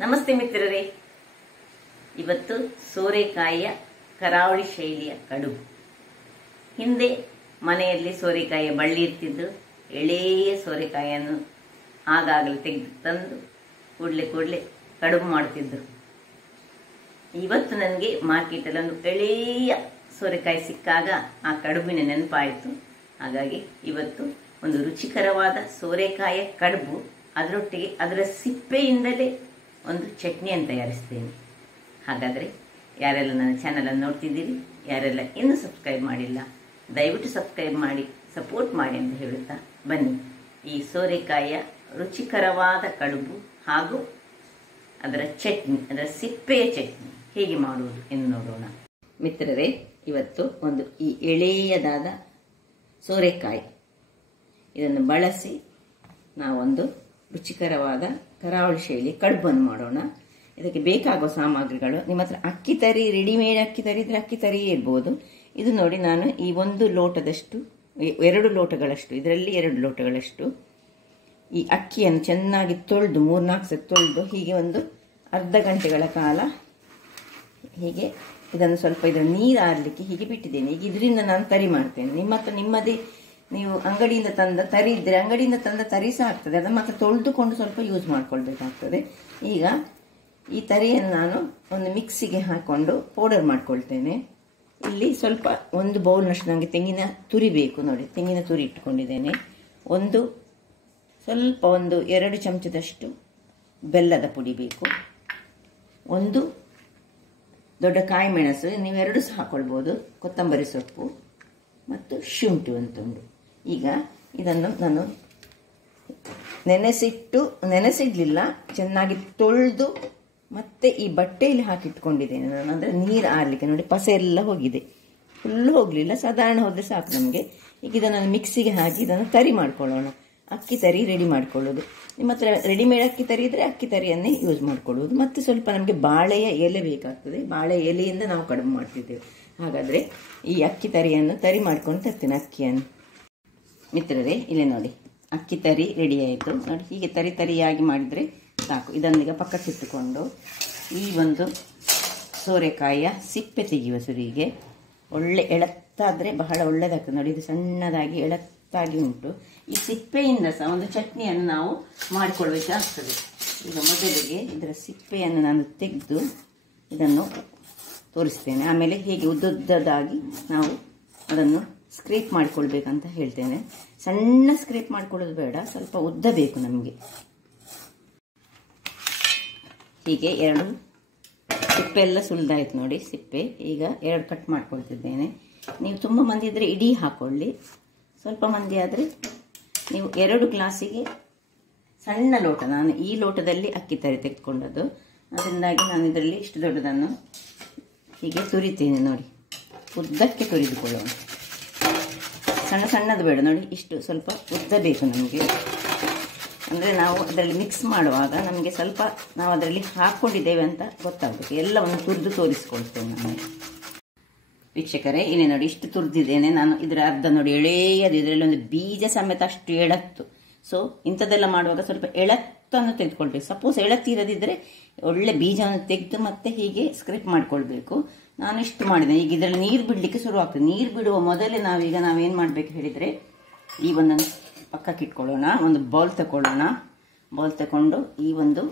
ನಮಸ್ತೆ ಮಿತ್ರರೇ, ಇವತ್ತು ಸೋರೆಕಾಯಿಯ ಕರಾವಳಿ ಶೈಲಿಯ ಕಡುಬು. ಹಿಂದೆ ಮನೆಯಲ್ಲಿ ಸೋರೆಕಾಯಿಯ ಬಳ್ಳಿ ಇರ್ತಿದ್ದು, ಎಳೆಯ ಸೋರೆಕಾಯಿಯನ್ನು ಆಗಾಗಲೇ ತೆಗೆದು ತಂದು ಕೂಡಲೇ ಕಡುಬು ಮಾಡ್ತಿದ್ರು. ಇವತ್ತು ನನಗೆ ಮಾರ್ಕೆಟಲ್ಲಿ ಒಂದು ಎಳೆಯ ಸೋರೆಕಾಯಿ ಸಿಕ್ಕಾಗ ಆ ಕಡುಬಿನ ನೆನಪಾಯಿತು. ಹಾಗಾಗಿ ಇವತ್ತು ಒಂದು ರುಚಿಕರವಾದ ಸೋರೆಕಾಯಿಯ ಕಡುಬು, ಅದರೊಟ್ಟಿಗೆ ಅದರ ಸಿಪ್ಪೆಯಿಂದಲೇ ಒಂದು ಚಟ್ನಿಯನ್ನು ತಯಾರಿಸ್ತೇನೆ. ಹಾಗಾದರೆ ಯಾರೆಲ್ಲ ನನ್ನ ಚಾನಲನ್ನು ನೋಡ್ತಿದ್ದೀರಿ, ಯಾರೆಲ್ಲ ಇನ್ನೂ ಸಬ್ಸ್ಕ್ರೈಬ್ ಮಾಡಿಲ್ಲ, ದಯವಿಟ್ಟು ಸಬ್ಸ್ಕ್ರೈಬ್ ಮಾಡಿ ಸಪೋರ್ಟ್ ಮಾಡಿ ಅಂತ ಹೇಳುತ್ತಾ ಬನ್ನಿ ಈ ಸೋರೆಕಾಯಿಯ ರುಚಿಕರವಾದ ಕಡುಬು ಹಾಗೂ ಅದರ ಚಟ್ನಿ, ಅದರ ಸಿಪ್ಪೆಯ ಚಟ್ನಿ ಹೇಗೆ ಮಾಡುವುದು ಎಂದು ನೋಡೋಣ. ಮಿತ್ರರೇ, ಇವತ್ತು ಒಂದು ಈ ಎಳೆಯದಾದ ಸೋರೆಕಾಯಿ ಇದನ್ನು ಬಳಸಿ ನಾವೊಂದು ರುಚಿಕರವಾದ ಕರಾವಳಿ ಶೈಲಿ ಕಡುಬನ್ನು ಮಾಡೋಣ. ಇದಕ್ಕೆ ಬೇಕಾಗುವ ಸಾಮಗ್ರಿಗಳು, ನಿಮ್ಮ ಹತ್ರ ಅಕ್ಕಿ ತರಿ, ರೆಡಿಮೇಡ್ ಅಕ್ಕಿ ತರಿ ಇದ್ರೆ ಅಕ್ಕಿ ತರಿಯೇ ಇರ್ಬೋದು. ಇದು ನೋಡಿ, ನಾನು ಈ 1 ಲೋಟದಷ್ಟು, 2 ಲೋಟಗಳಷ್ಟು, ಇದರಲ್ಲಿ 2 ಲೋಟಗಳಷ್ಟು ಈ ಅಕ್ಕಿಯನ್ನು ಚೆನ್ನಾಗಿ ತೊಳೆದು 3-4 ಸತಿ ತೊಳೆದು ಹೀಗೆ ಒಂದು ಅರ್ಧ ಗಂಟೆಗಳ ಕಾಲ ಹೀಗೆ ಇದನ್ನು ಸ್ವಲ್ಪ ಇದರ ನೀರು ಆರಲಿಕ್ಕೆ ಹೀಗೆ ಬಿಟ್ಟಿದ್ದೇನೆ. ಈಗ ಇದರಿಂದ ನಾನು ತರಿ ಮಾಡ್ತೇನೆ. ನಿಮ್ಮ ಹತ್ರ ನಿಮ್ಮದೇ ನೀವು ಅಂಗಡಿಯಿಂದ ತಂದ ತರಿ ಇದ್ದರೆ ಅಂಗಡಿಯಿಂದ ತಂದ ತರಿ ಸಹ ಆಗ್ತದೆ, ಅದನ್ನು ಮತ್ತೆ ತೊಳೆದುಕೊಂಡು ಸ್ವಲ್ಪ ಯೂಸ್ ಮಾಡ್ಕೊಳ್ಬೇಕಾಗ್ತದೆ. ಈಗ ಈ ತರಿಯನ್ನು ನಾನು ಒಂದು ಮಿಕ್ಸಿಗೆ ಹಾಕೊಂಡು ಪೌಡರ್ ಮಾಡ್ಕೊಳ್ತೇನೆ. ಇಲ್ಲಿ ಸ್ವಲ್ಪ 1 ಬೌಲ್ನಷ್ಟು ನನಗೆ ತೆಂಗಿನ ತುರಿ ಬೇಕು. ನೋಡಿ, ತೆಂಗಿನ ತುರಿ ಇಟ್ಕೊಂಡಿದ್ದೇನೆ. ಸ್ವಲ್ಪ 2 ಚಮಚದಷ್ಟು ಬೆಲ್ಲದ ಪುಡಿ ಬೇಕು. 1 ದೊಡ್ಡ ಕಾಯಿ ಮೆಣಸು, ನೀವು 2 ಸಹ ಹಾಕೊಳ್ಬೋದು. ಕೊತ್ತಂಬರಿ ಸೊಪ್ಪು ಮತ್ತು ಶುಂಠಿ ಒಂದು. ಈಗ ಇದನ್ನು ನಾನು ನೆನೆಸಿಡ್ಲಿಲ್ಲ, ಚೆನ್ನಾಗಿ ತೊಳೆದು ಮತ್ತೆ ಈ ಬಟ್ಟೆಯಲ್ಲಿ ಹಾಕಿಟ್ಕೊಂಡಿದ್ದೇನೆ ನಾನು. ಅಂದರೆ ನೀರು ಆರಲಿಕ್ಕೆ. ನೋಡಿ, ಪಸೆ ಎಲ್ಲ ಹೋಗಿದೆ, ಫುಲ್ಲು ಹೋಗಲಿಲ್ಲ, ಸಾಧಾರಣ ಹೋದರೆ ಸಾಕು ನಮಗೆ. ಈಗ ಇದನ್ನು ಮಿಕ್ಸಿಗೆ ಹಾಕಿ ಇದನ್ನು ತರಿ ಮಾಡ್ಕೊಳ್ಳೋಣ. ಅಕ್ಕಿ ತರಿ ರೆಡಿ ಮಾಡ್ಕೊಳ್ಳೋದು. ನಿಮ್ಮ ಹತ್ರ ರೆಡಿಮೇಡ್ ಅಕ್ಕಿ ತರಿ ಇದ್ದರೆ ಅಕ್ಕಿ ತರಿಯನ್ನೇ ಯೂಸ್ ಮಾಡ್ಕೊಳ್ಳೋದು. ಮತ್ತು ಸ್ವಲ್ಪ ನಮಗೆ ಬಾಳೆಯ ಎಲೆ ಬೇಕಾಗ್ತದೆ, ಬಾಳೆ ಎಲೆಯಿಂದ ನಾವು ಕಡುಬು ಮಾಡ್ತಿದ್ದೇವೆ. ಹಾಗಾದರೆ ಈ ಅಕ್ಕಿ ತರಿಯನ್ನು ತರಿ ಮಾಡ್ಕೊಂಡು ತರ್ತೇನೆ. ಅಕ್ಕಿಯನ್ನು ಮಿತ್ರರೇ, ಇಲ್ಲಿ ನೋಡಿ, ಅಕ್ಕಿ ತರಿ ರೆಡಿ ಆಯಿತು. ನೋಡಿ, ಹೀಗೆ ತರಿಯಾಗಿ ಮಾಡಿದರೆ ಸಾಕು. ಇದನ್ನೀಗ ಪಕ್ಕಕ್ಕಿಟ್ಟುಕೊಂಡು ಈ ಒಂದು ಸೋರೆಕಾಯಿಯ ಸಿಪ್ಪೆ ತೆಗೆಯುವ ಸುರಿಗೆ. ಒಳ್ಳೆ ಎಳತ್ತಾದರೆ ಬಹಳ ಒಳ್ಳೆಯದಾಗ್ತದೆ. ನೋಡಿ, ಇದು ಸಣ್ಣದಾಗಿ ಎಳತ್ತಾಗಿ ಉಂಟು. ಈ ಸಿಪ್ಪೆಯಿಂದ ಸಹ ಒಂದು ಚಟ್ನಿಯನ್ನು ನಾವು ಮಾಡಿಕೊಳ್ಬೇಕಾಗ್ತದೆ. ಈಗ ಮೊದಲಿಗೆ ಇದರ ಸಿಪ್ಪೆಯನ್ನು ನಾನು ತೆಗೆದು ಇದನ್ನು ತೋರಿಸ್ತೇನೆ. ಆಮೇಲೆ ಹೇಗೆ ಉದ್ದುದ್ದದಾಗಿ ನಾವು ಅದನ್ನು ಸ್ಕ್ರೇಪ್ ಮಾಡಿಕೊಳ್ಬೇಕಂತ ಹೇಳ್ತೇನೆ. ಸಣ್ಣ ಸ್ಕ್ರೇಪ್ ಮಾಡ್ಕೊಳ್ಳೋದು ಬೇಡ, ಸ್ವಲ್ಪ ಉದ್ದ ಬೇಕು ನಮಗೆ. ಹೀಗೆ 2 ಸಿಪ್ಪೆ ಎಲ್ಲ ಸುಲಿದಾಯ್ತು ನೋಡಿ, ಸಿಪ್ಪೆ. ಈಗ 2 ಕಟ್ ಮಾಡ್ಕೊಳ್ತಿದ್ದೇನೆ. ನೀವು ತುಂಬ ಮಂದಿ ಇದ್ದರೆ ಇಡೀ ಹಾಕೊಳ್ಳಿ, ಸ್ವಲ್ಪ ಮಂದಿ ಆದರೆ ನೀವು 2 ಗ್ಲಾಸಿಗೆ ಸಣ್ಣ ಲೋಟ, ನಾನು ಈ ಲೋಟದಲ್ಲಿ ಅಕ್ಕಿ ತರಿ ತೆಗೆದುಕೊಂಡದ್ದು, ಅದರಿಂದಾಗಿ ನಾನು ಇದರಲ್ಲಿ ಇಷ್ಟು ದೊಡ್ಡದನ್ನು ಹೀಗೆ ತುರಿತೇನೆ. ನೋಡಿ, ಉದ್ದಕ್ಕೆ ತುರಿದುಕೊಳ್ಳೋಣ. ಸಣ್ಣದು ಬೇಡ, ನೋಡಿ, ಇಷ್ಟು ಸ್ವಲ್ಪ ಉದ್ದ ಬೇಕು ನಮಗೆ. ಅಂದರೆ ನಾವು ಅದರಲ್ಲಿ ಮಿಕ್ಸ್ ಮಾಡುವಾಗ ನಮಗೆ ಸ್ವಲ್ಪ ನಾವು ಅದರಲ್ಲಿ ಹಾಕ್ಕೊಂಡಿದ್ದೇವೆ ಅಂತ ಗೊತ್ತಾಗಬೇಕು. ಎಲ್ಲವನ್ನು ತುರಿದು ತೋರಿಸ್ಕೊಳ್ತೇನೆ ನಾನು. ವೀಕ್ಷಕರೇ, ಇಲ್ಲಿ ನೋಡಿ, ಇಷ್ಟು ತುರಿದಿದ್ದೇನೆ ನಾನು. ಇದರ ಅರ್ಧ ನೋಡಿ ಎಳೆಯದು, ಇದರಲ್ಲಿ ಒಂದು ಬೀಜ ಸಮೇತ ಅಷ್ಟು ಎಳತ್ತು. ಸೊ ಇಂಥದ್ದೆಲ್ಲ ಮಾಡುವಾಗ ಸ್ವಲ್ಪ ಎಳತ್ತನ್ನು ತೆಗೆದುಕೊಳ್ಬೇಕು. ಸಪೋಸ್ ಎಳತ್ತಿರದಿದ್ದರೆ ಒಳ್ಳೆ ಬೀಜವನ್ನು ತೆಗೆದು ಮತ್ತೆ ಹೀಗೆ ಸ್ಕ್ರೇಪ್ ಮಾಡ್ಕೊಳ್ಬೇಕು. ನಾನು ಇಷ್ಟು ಮಾಡಿದೆ. ಈಗ ಇದರಲ್ಲಿ ನೀರು ಬಿಡಲಿಕ್ಕೆ ಶುರು ಆಗ್ತದೆ. ನೀರು ಬಿಡುವ ಮೊದಲೇ ನಾವೇನು ಮಾಡಬೇಕು ಹೇಳಿದರೆ, ಈ ಒಂದನ್ನು ಪಕ್ಕಕ್ಕೆ ಇಟ್ಕೊಳ್ಳೋಣ. ಒಂದು ಬೌಲ್ ತಗೊಳ್ಳೋಣ. ಬೌಲ್ ತಗೊಂಡು ಈ ಒಂದು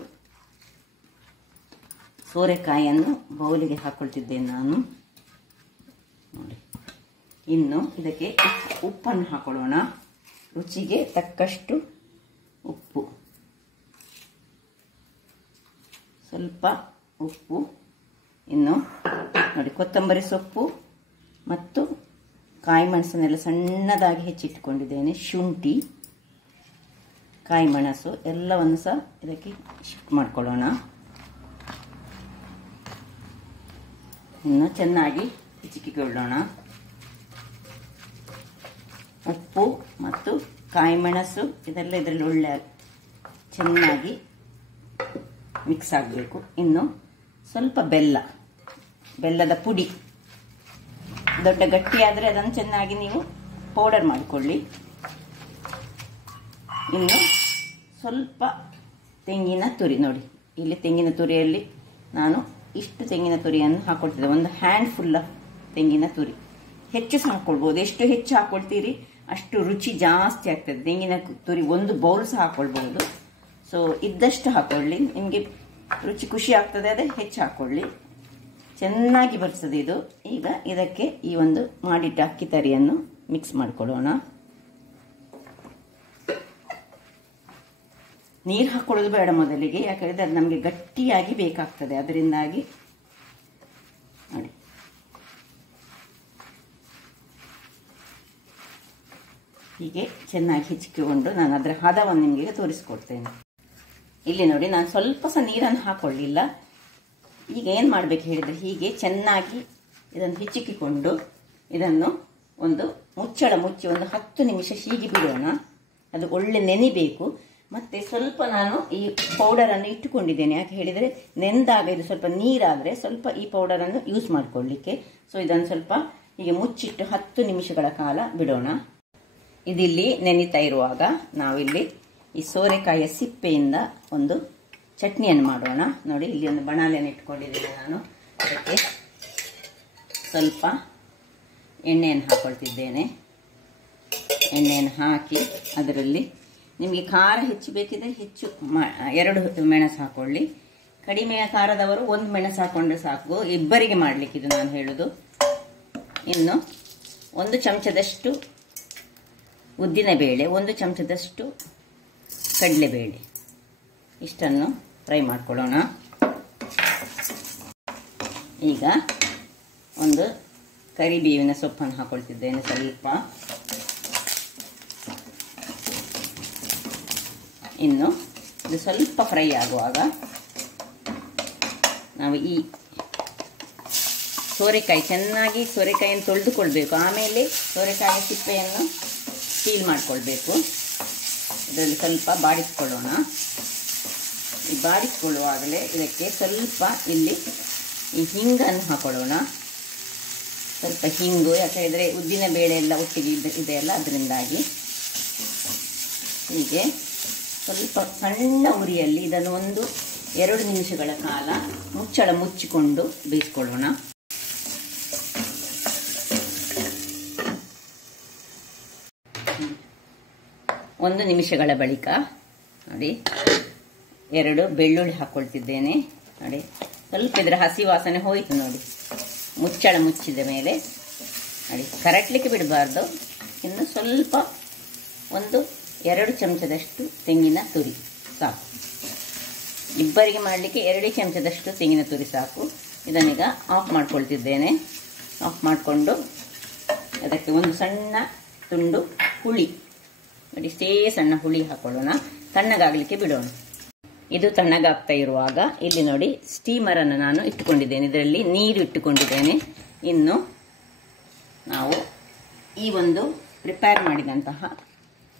ಸೋರೆಕಾಯಿಯನ್ನು ಬೌಲಿಗೆ ಹಾಕೊಳ್ತಿದ್ದೇನೆ ನಾನು. ನೋಡಿ, ಇನ್ನು ಇದಕ್ಕೆ ಉಪ್ಪನ್ನು ಹಾಕೊಳ್ಳೋಣ. ರುಚಿಗೆ ತಕ್ಕಷ್ಟು ಉಪ್ಪು, ಸ್ವಲ್ಪ ಉಪ್ಪು. ಇನ್ನು ನೋಡಿ, ಕೊತ್ತಂಬರಿ ಸೊಪ್ಪು ಮತ್ತು ಕಾಯಿ ಮೆಣಸನ್ನೆಲ್ಲ ಸಣ್ಣದಾಗಿ ಹೆಚ್ಚಿಟ್ಟುಕೊಂಡಿದ್ದೇನೆ. ಶುಂಠಿ, ಕಾಯಿ ಮೆಣಸು ಎಲ್ಲವನ್ನು ಸಹ ಇದಕ್ಕೆ ಶಿಫ್ಟ್ ಮಾಡ್ಕೊಳ್ಳೋಣ. ಇನ್ನು ಚೆನ್ನಾಗಿ ಹೆಚ್ಚಿಕೊಳ್ಳೋಣ. ಉಪ್ಪು ಮತ್ತು ಕಾಯಿ ಮೆಣಸು ಇದೆಲ್ಲ ಇದರಲ್ಲಿ ಒಳ್ಳೆ ಚೆನ್ನಾಗಿ ಮಿಕ್ಸ್ ಆಗಬೇಕು. ಇನ್ನು ಸ್ವಲ್ಪ ಬೆಲ್ಲದ ಪುಡಿ, ದೊಡ್ಡ ಗಟ್ಟಿ ಆದರೆ ಅದನ್ನು ಚೆನ್ನಾಗಿ ನೀವು ಪೌಡರ್ ಮಾಡಿಕೊಳ್ಳಿ. ಇನ್ನು ಸ್ವಲ್ಪ ತೆಂಗಿನ ತುರಿ ನೋಡಿ, ಇಲ್ಲಿ ತೆಂಗಿನ ತುರಿಯಲ್ಲಿ ನಾನು ಇಷ್ಟು ತೆಂಗಿನ ತುರಿಯನ್ನು ಹಾಕೊಳ್ತಿದ್ದೆ, ಒಂದು ಹ್ಯಾಂಡ್ ಫುಲ್ ತೆಂಗಿನ ತುರಿ. ಹೆಚ್ಚು ಸಹ ಹಾಕೊಳ್ಬೋದು, ಎಷ್ಟು ಹೆಚ್ಚು ಹಾಕೊಳ್ತೀರಿ ಅಷ್ಟು ರುಚಿ ಜಾಸ್ತಿ ಆಗ್ತದೆ. ತೆಂಗಿನ ತುರಿ ಒಂದು ಬೌಲ್ ಸಹ ಹಾಕೊಳ್ಬಹುದು. ಸೊ ಇದ್ದಷ್ಟು ಹಾಕೊಳ್ಳಿ, ನಿಮಗೆ ರುಚಿ ಖುಷಿ ಆಗ್ತದೆ, ಅದೇ ಹೆಚ್ಚು ಹಾಕೊಳ್ಳಿ, ಚೆನ್ನಾಗಿ ಬರ್ತದೆ ಇದು. ಈಗ ಇದಕ್ಕೆ ಈ ಒಂದು ಮಾಡಿಟ್ಟ ಅಕ್ಕಿ ತರಿಯನ್ನು ಮಿಕ್ಸ್ ಮಾಡ್ಕೊಳ್ಳೋಣ. ನೀರು ಹಾಕೊಳ್ಳೋದು ಬೇಡ ಮೊದಲಿಗೆ, ಯಾಕಂದ್ರೆ ಅದು ನಮಗೆ ಗಟ್ಟಿಯಾಗಿ ಬೇಕಾಗ್ತದೆ. ಅದರಿಂದಾಗಿ ನೋಡಿ, ಹೀಗೆ ಚೆನ್ನಾಗಿ ಹೆಚ್ಚಿಕೊಂಡು ನಾನು ಅದರ ಹದವನ್ನು ನಿಮಗೆ ತೋರಿಸ್ಕೊಡ್ತೇನೆ. ಇಲ್ಲಿ ನೋಡಿ, ನಾನು ಸ್ವಲ್ಪ ಸಹ ನೀರನ್ನು ಹಾಕೊಳ್ಳಿಲ್ಲ. ಈಗ ಏನು ಮಾಡಬೇಕು ಹೇಳಿದರೆ, ಹೀಗೆ ಚೆನ್ನಾಗಿ ಇದನ್ನು ಹಿಚ್ಚಿಕೊಂಡು ಇದನ್ನು ಒಂದು ಮುಚ್ಚಳ ಮುಚ್ಚಿ ಒಂದು 10 ನಿಮಿಷ ಹೀಗೆ ಬಿಡೋಣ. ಅದು ಒಳ್ಳೆ ನೆನಿಬೇಕು. ಮತ್ತೆ ಸ್ವಲ್ಪ ನಾನು ಈ ಪೌಡರನ್ನು ಇಟ್ಟುಕೊಂಡಿದ್ದೇನೆ, ಯಾಕೆ ಹೇಳಿದರೆ ನೆಂದಾಗ ಇದು ಸ್ವಲ್ಪ ನೀರಾದರೆ ಸ್ವಲ್ಪ ಈ ಪೌಡರನ್ನು ಯೂಸ್ ಮಾಡಿಕೊಳ್ಳಿಕ್ಕೆ. ಸೊ ಇದನ್ನು ಸ್ವಲ್ಪ ಹೀಗೆ ಮುಚ್ಚಿಟ್ಟು 10 ನಿಮಿಷಗಳ ಕಾಲ ಬಿಡೋಣ. ಇದಿಲ್ಲಿ ನೆನಿತಾ ಇರುವಾಗ ನಾವಿಲ್ಲಿ ಈ ಸೋರೆಕಾಯಿಯ ಸಿಪ್ಪೆಯಿಂದ ಒಂದು ಚಟ್ನಿಯನ್ನು ಮಾಡೋಣ. ನೋಡಿ, ಇಲ್ಲಿ ಒಂದು ಬಣಾಲೆಯನ್ನು ಇಟ್ಕೊಂಡಿದ್ದೇನೆ ನಾನು. ಅದಕ್ಕೆ ಸ್ವಲ್ಪ ಎಣ್ಣೆಯನ್ನು ಹಾಕೊಳ್ತಿದ್ದೇನೆ. ಎಣ್ಣೆಯನ್ನು ಹಾಕಿ ಅದರಲ್ಲಿ ನಿಮಗೆ ಖಾರ ಹೆಚ್ಚು ಬೇಕಿದ್ರೆ ಹೆಚ್ಚು 2 ಮೆಣಸು ಹಾಕೊಳ್ಳಿ. ಕಡಿಮೆ ಖಾರದವರು 1 ಮೆಣಸು ಹಾಕೊಂಡ್ರೆ ಸಾಕು, ಇಬ್ಬರಿಗೆ ಮಾಡಲಿಕ್ಕೆ ಇದು ನಾನು ಹೇಳೋದು. ಇನ್ನು 1 ಚಮಚದಷ್ಟು ಉದ್ದಿನಬೇಳೆ, 1 ಚಮಚದಷ್ಟು ಕಡಲೆಬೇಳೆ, ಇಷ್ಟನ್ನು ಫ್ರೈ ಮಾಡ್ಕೊಳ್ಳೋಣ. ಈಗ ಒಂದು ಕರಿಬೇವಿನ ಸೊಪ್ಪನ್ನು ಹಾಕೊಳ್ತಿದ್ದೇನೆ ಸ್ವಲ್ಪ. ಇನ್ನು ಇದು ಸ್ವಲ್ಪ ಫ್ರೈ ಆಗುವಾಗ ನಾವು ಈ ಚೆನ್ನಾಗಿ ಸೋರೆಕಾಯಿಯನ್ನು ತೊಳೆದುಕೊಳ್ಬೇಕು. ಆಮೇಲೆ ಸೋರೆಕಾಯಿ ಸಿಪ್ಪೆಯನ್ನು ಪೀಲ್ ಮಾಡಿಕೊಳ್ಬೇಕು. ಇದರಲ್ಲಿ ಸ್ವಲ್ಪ ಬಾಡಿಸ್ಕೊಳ್ಳೋಣ. ಈ ಬಾಡಿಸ್ಕೊಳ್ಳುವಾಗಲೇ ಇದಕ್ಕೆ ಸ್ವಲ್ಪ ಇಲ್ಲಿ ಈ ಹಿಂಗನ್ನು ಹಾಕೊಳ್ಳೋಣ. ಸ್ವಲ್ಪ ಹಿಂಗು, ಯಾಕಂದರೆ ಉದ್ದಿನ ಬೇಳೆ ಎಲ್ಲ ಒಟ್ಟಿಗೆ ಇದೆಯಲ್ಲ, ಅದರಿಂದಾಗಿ ಹೀಗೆ ಸ್ವಲ್ಪ ಸಣ್ಣ ಉರಿಯಲ್ಲಿ ಇದನ್ನು 1-2 ನಿಮಿಷಗಳ ಕಾಲ ಮುಚ್ಚಳ ಮುಚ್ಚಿಕೊಂಡು ಬೇಯಿಸ್ಕೊಳ್ಳೋಣ. ಒಂದು ನಿಮಿಷಗಳ ಬಳಿಕ ನೋಡಿ, 2 ಬೆಳ್ಳುಳ್ಳಿ ಹಾಕೊಳ್ತಿದ್ದೇನೆ. ನೋಡಿ, ಸ್ವಲ್ಪ ಇದರ ಹಸಿ ವಾಸನೆ ಹೋಯಿತು. ನೋಡಿ, ಮುಚ್ಚಳ ಮುಚ್ಚಿದ ಮೇಲೆ ನೋಡಿ, ಕರಟ್ಲಿಕ್ಕೆ ಬಿಡಬಾರ್ದು. ಇನ್ನು ಸ್ವಲ್ಪ 1-2 ಚಮಚದಷ್ಟು ತೆಂಗಿನ ತುರಿ ಸಾಕು. ಇಬ್ಬರಿಗೆ ಮಾಡಲಿಕ್ಕೆ 2 ಚಮಚದಷ್ಟು ತೆಂಗಿನ ತುರಿ ಸಾಕು. ಇದನ್ನೀಗ ಆಫ್ ಮಾಡ್ಕೊಳ್ತಿದ್ದೇನೆ. ಆಫ್ ಮಾಡಿಕೊಂಡು ಅದಕ್ಕೆ ಒಂದು ಸಣ್ಣ ತುಂಡು ಹುಳಿ, ನೋಡಿ ಇಷ್ಟೇ ಸಣ್ಣ ಹುಳಿ ಹಾಕೊಳ್ಳೋಣ. ತಣ್ಣಗಾಗಲಿಕ್ಕೆ ಬಿಡೋಣ. ಇದು ತಣ್ಣಗಾಗ್ತಾ ಇರುವಾಗ ಇಲ್ಲಿ ನೋಡಿ, ಸ್ಟೀಮರನ್ನು ನಾನು ಇಟ್ಟುಕೊಂಡಿದ್ದೇನೆ. ಇದರಲ್ಲಿ ನೀರು ಇಟ್ಟುಕೊಂಡಿದ್ದೇನೆ. ಇನ್ನು ನಾವು ಈ ಒಂದು ಪ್ರಿಪೇರ್ ಮಾಡಿದಂತಹ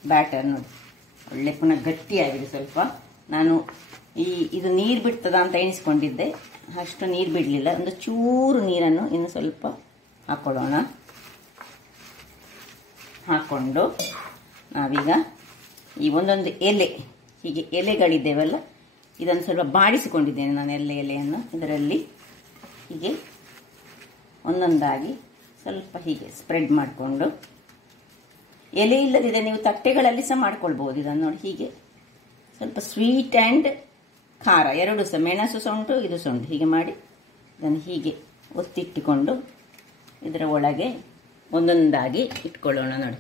ಬ್ಯಾಟರ್ ನೋಡಿ, ಒಳ್ಳೆ ಪುನಃ ಗಟ್ಟಿಯಾಗಿದೆ. ಸ್ವಲ್ಪ ನಾನು ಇದು ನೀರು ಬಿಡ್ತದ ಅಂತ ಎಣಿಸ್ಕೊಂಡಿದ್ದೆ, ಅಷ್ಟು ನೀರು ಬಿಡಲಿಲ್ಲ. ಒಂದು ಚೂರು ನೀರನ್ನು ಇನ್ನು ಸ್ವಲ್ಪ ಹಾಕೊಳ್ಳೋಣ. ಹಾಕ್ಕೊಂಡು ನಾವೀಗ ಈ ಒಂದೊಂದು ಎಲೆ, ಹೀಗೆ ಎಲೆಗಳಿದ್ದೇವಲ್ಲ, ಇದನ್ನು ಸ್ವಲ್ಪ ಬಾಡಿಸಿಕೊಂಡಿದ್ದೇನೆ ನಾನು. ಎಲೆಯನ್ನು ಇದರಲ್ಲಿ ಹೀಗೆ ಒಂದೊಂದಾಗಿ ಸ್ವಲ್ಪ ಹೀಗೆ ಸ್ಪ್ರೆಡ್ ಮಾಡಿಕೊಂಡು, ಎಲೆ ಇಲ್ಲದಿದೆ ನೀವು ತಟ್ಟೆಗಳಲ್ಲಿ ಸಹ ಮಾಡ್ಕೊಳ್ಬೋದು ಇದನ್ನು. ನೋಡಿ, ಹೀಗೆ ಸ್ವಲ್ಪ ಸ್ವೀಟ್ ಆ್ಯಂಡ್ ಖಾರ 2 ಸಹ, ಮೆಣಸು ಸಹ ಉಂಟು, ಇದು ಸಹ ಉಂಟು. ಹೀಗೆ ಮಾಡಿ ಇದನ್ನು ಹೀಗೆ ಒತ್ತಿಟ್ಟುಕೊಂಡು ಇದರ ಒಳಗೆ ಒಂದೊಂದಾಗಿ ಇಟ್ಕೊಳ್ಳೋಣ. ನೋಡಿ,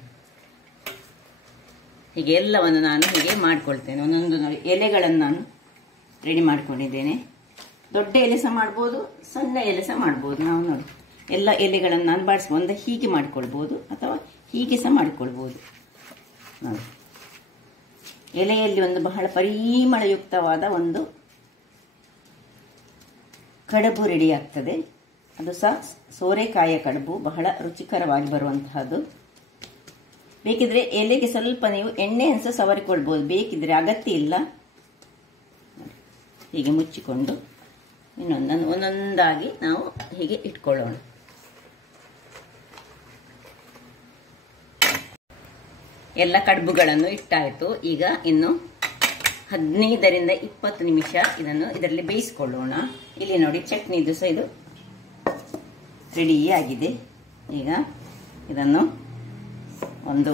ಹೀಗೆ ಎಲ್ಲವನ್ನು ನಾನು ಹೀಗೆ ಮಾಡ್ಕೊಳ್ತೇನೆ. ಒಂದೊಂದು ನೋಡಿ, ಎಲೆಗಳನ್ನು ನಾನು ರೆಡಿ ಮಾಡ್ಕೊಂಡಿದ್ದೇನೆ. ದೊಡ್ಡ ಎಲೆ ಸಹ ಮಾಡ್ಬೋದು, ಸಣ್ಣ ಎಲೆ ಸಹ ಮಾಡ್ಬೋದು. ನಾವು ನೋಡಿ ಎಲ್ಲ ಎಲೆಗಳನ್ನು ನಾನು ಬಾಡಿಸ್ಬೋದು. ಒಂದು ಹೀಗೆ ಮಾಡ್ಕೊಳ್ಬೋದು ಅಥವಾ ಹೀಗೆ ಸಹ ಮಾಡ್ಕೊಳ್ಬೋದು. ನೋಡಿ, ಎಲೆಯಲ್ಲಿ ಒಂದು ಬಹಳ ಪರಿಮಳಯುಕ್ತವಾದ ಒಂದು ಕಡುಬು ರೆಡಿ ಆಗ್ತದೆ. ಅದು ಸಹ ಸೋರೆಕಾಯಿಯ ಕಡುಬು, ಬಹಳ ರುಚಿಕರವಾಗಿ ಬರುವಂತಹದ್ದು. ಬೇಕಿದ್ರೆ ಎಲೆಗೆ ಸ್ವಲ್ಪ ನೀವು ಎಣ್ಣೆಯನ್ನು ಸಹ ಸವರಿಕೊಳ್ಬೋದು, ಬೇಕಿದ್ರೆ, ಅಗತ್ಯ ಇಲ್ಲ. ಹೀಗೆ ಮುಚ್ಚಿಕೊಂಡು ಒಂದೊಂದಾಗಿ ನಾವು ಹೀಗೆ ಇಟ್ಕೊಳ್ಳೋಣ. ಎಲ್ಲ ಕಡುಬುಗಳನ್ನು ಇಟ್ಟಾಯಿತು. ಈಗ ಇನ್ನು 15ರಿಂದ 20 ನಿಮಿಷ ಇದನ್ನು ಇದರಲ್ಲಿ ಬೇಯಿಸಿಕೊಳ್ಳೋಣ. ಇಲ್ಲಿ ನೋಡಿ ಚಟ್ನಿದು ಸಹ ಇದು ರೆಡಿ ಆಗಿದೆ. ಈಗ ಇದನ್ನು ಒಂದು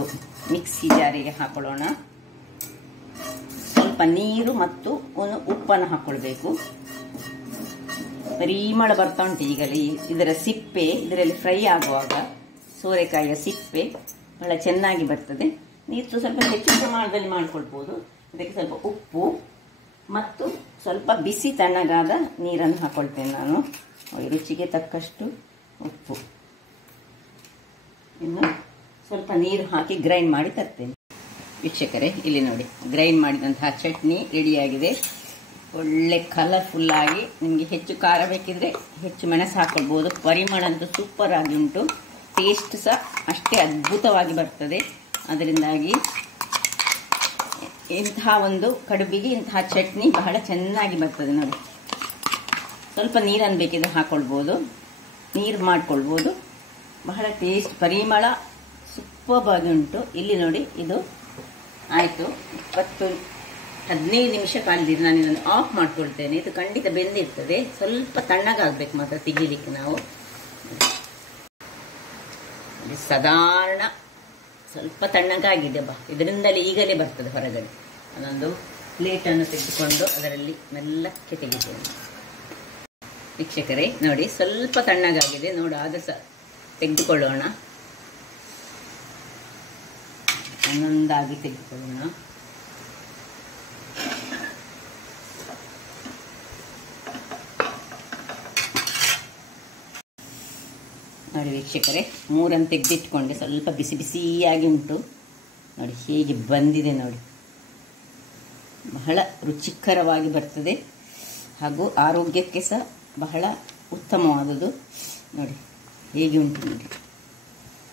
ಮಿಕ್ಸಿ ಜಾರಿಗೆ ಹಾಕೊಳ್ಳೋಣ. ಸ್ವಲ್ಪ ನೀರು ಮತ್ತು ಒಂದು ಉಪ್ಪನ್ನು ಹಾಕೊಳ್ಬೇಕು. ಪರಿಮಳ ಬರ್ತಾ ಉಂಟು ಈಗಲೇ. ಇದರ ಸಿಪ್ಪೆ ಇದರಲ್ಲಿ ಫ್ರೈ ಆಗುವಾಗ ಸೋರೆಕಾಯಿಯ ಸಿಪ್ಪೆ ಬಹಳ ಚೆನ್ನಾಗಿ ಬರ್ತದೆ. ನೀರು ಸ್ವಲ್ಪ ಹೆಚ್ಚು ಪ್ರಮಾಣದಲ್ಲಿ ಮಾಡ್ಕೊಳ್ಬೋದು. ಇದಕ್ಕೆ ಸ್ವಲ್ಪ ಉಪ್ಪು ಮತ್ತು ಸ್ವಲ್ಪ ಬಿಸಿ ತಣ್ಣಗಾದ ನೀರನ್ನು ಹಾಕೊಳ್ತೇನೆ ನಾನು. ರುಚಿಗೆ ತಕ್ಕಷ್ಟು ಉಪ್ಪು, ಇನ್ನು ಸ್ವಲ್ಪ ನೀರು ಹಾಕಿ ಗ್ರೈಂಡ್ ಮಾಡಿ ತರ್ತೇನೆ. ವೀಕ್ಷಕರೇ, ಇಲ್ಲಿ ನೋಡಿ ಗ್ರೈಂಡ್ ಮಾಡಿದಂತಹ ಚಟ್ನಿ ರೆಡಿಯಾಗಿದೆ. ಒಳ್ಳೆ ಕಲರ್ಫುಲ್ ಆಗಿ. ನಿಮಗೆ ಹೆಚ್ಚು ಖಾರ ಬೇಕಿದ್ರೆ ಹೆಚ್ಚು ಮೆಣಸು ಹಾಕೊಳ್ಬೋದು. ಪರಿಮಳ ಅಂತೂ ಸೂಪರ್ ಆಗಿ ಉಂಟು. ಟೇಸ್ಟ್ ಸಹ ಅಷ್ಟೇ ಅದ್ಭುತವಾಗಿ ಬರ್ತದೆ. ಅದರಿಂದಾಗಿ ಇಂತಹ ಒಂದು ಕಡುಬಿಗೆ ಇಂತಹ ಚಟ್ನಿ ಬಹಳ ಚೆನ್ನಾಗಿ ಬರ್ತದೆ ನೋಡಿ. ಸ್ವಲ್ಪ ನೀರನ್ನು ಬೇಕಿದ್ರೆ ಹಾಕೊಳ್ಬೋದು, ನೀರು ಮಾಡ್ಕೊಳ್ಬೋದು. ಬಹಳ ಟೇಸ್ಟ್, ಪರಿಮಳ ಸೂಪರ್ ಆಗಿ ಉಂಟು. ಇಲ್ಲಿ ನೋಡಿ ಇದು ಆಯಿತು. 15 ನಿಮಿಷ ಕಾಲಿದ್ದೀರಿ. ನಾನು ಇದನ್ನು ಆಫ್ ಮಾಡ್ಕೊಳ್ತೇನೆ. ಇದು ಖಂಡಿತ ಬೆಂದಿರ್ತದೆ. ಸ್ವಲ್ಪ ತಣ್ಣಗಾಗಬೇಕು ಮಾತ್ರ ತೆಗಿಲಿಕ್ಕೆ ನಾವು. ಸಾಧಾರಣ ಸ್ವಲ್ಪ ತಣ್ಣಗಾಗಿದೆ. ಇದರಿಂದಲೇ ಈಗಲೇ ಬರ್ತದೆ ಹೊರಗಡೆ. ಅದೊಂದು ಪ್ಲೇಟನ್ನು ತೆಗೆದುಕೊಂಡು ಅದರಲ್ಲಿ ಮೆಲ್ಲಕ್ಕೆ ತೆಗಿತೇನೆ. ವೀಕ್ಷಕರೇ ನೋಡಿ, ಸ್ವಲ್ಪ ತಣ್ಣಗಾಗಿದೆ. ಅದು ಸಹ ತೆಗೆದುಕೊಳ್ಳೋಣ. ಒಂದೊಂದಾಗಿ ತೆಗೆದುಕೊಳ್ಳೋಣ. ನೋಡಿ ವೀಕ್ಷಕರೇ, 3 ತೆಗೆದಿಟ್ಕೊಂಡೆ. ಸ್ವಲ್ಪ ಬಿಸಿ ಬಿಸಿಯಾಗಿ ಉಂಟು ನೋಡಿ, ಹೇಗೆ ಬಂದಿದೆ ನೋಡಿ. ಬಹಳ ರುಚಿಕರವಾಗಿ ಬರ್ತದೆ ಹಾಗೂ ಆರೋಗ್ಯಕ್ಕೆ ಸಹ ಬಹಳ ಉತ್ತಮವಾದುದು. ನೋಡಿ ಹೇಗೆ ಉಂಟು ನೋಡಿ.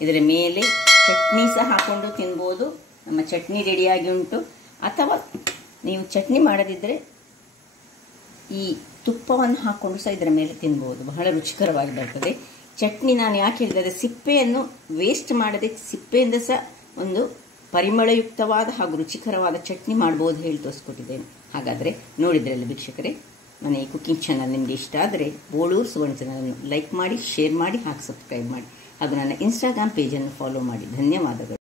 ಇದರ ಮೇಲೆ ಚಟ್ನಿ ಸಹ ಹಾಕೊಂಡು ತಿನ್ಬೋದು. ನಮ್ಮ ಚಟ್ನಿ ರೆಡಿಯಾಗಿ ಉಂಟು. ಅಥವಾ ನೀವು ಚಟ್ನಿ ಮಾಡದಿದ್ದರೆ ಈ ತುಪ್ಪವನ್ನು ಹಾಕೊಂಡು ಸಹ ಇದರ ಮೇಲೆ ತಿನ್ಬೋದು. ಬಹಳ ರುಚಿಕರವಾಗಿ ಬರ್ತದೆ. ಚಟ್ನಿ ನಾನು ಯಾಕೆ ಹೇಳಿದರೆ, ಸಿಪ್ಪೆಯನ್ನು ವೇಸ್ಟ್ ಮಾಡದೆ ಸಿಪ್ಪೆಯಿಂದ ಸಹ ಒಂದು ಪರಿಮಳಯುಕ್ತವಾದ ಹಾಗೂ ರುಚಿಕರವಾದ ಚಟ್ನಿ ಮಾಡ್ಬೋದು ಹೇಳಿ ತೋರಿಸ್ಕೊಟ್ಟಿದ್ದೇನೆ. ಹಾಗಾದರೆ ನೋಡಿದ್ರಲ್ಲ ವೀಕ್ಷಕರೇ, ನನ್ನ ಈ ಕುಕಿಂಗ್ ಚಾನಲ್ ನಿಮಗೆ ಇಷ್ಟ ಆದರೆ ಬೋಳೂರು ಸುವರ್ಣ ಚಾನಲನ್ನು ಲೈಕ್ ಮಾಡಿ, ಶೇರ್ ಮಾಡಿ ಹಾಗೂ ಸಬ್ಸ್ಕ್ರೈಬ್ ಮಾಡಿ ಹಾಗೂ ನನ್ನ ಇನ್ಸ್ಟಾಗ್ರಾಮ್ ಪೇಜನ್ನು ಫಾಲೋ ಮಾಡಿ. ಧನ್ಯವಾದಗಳು.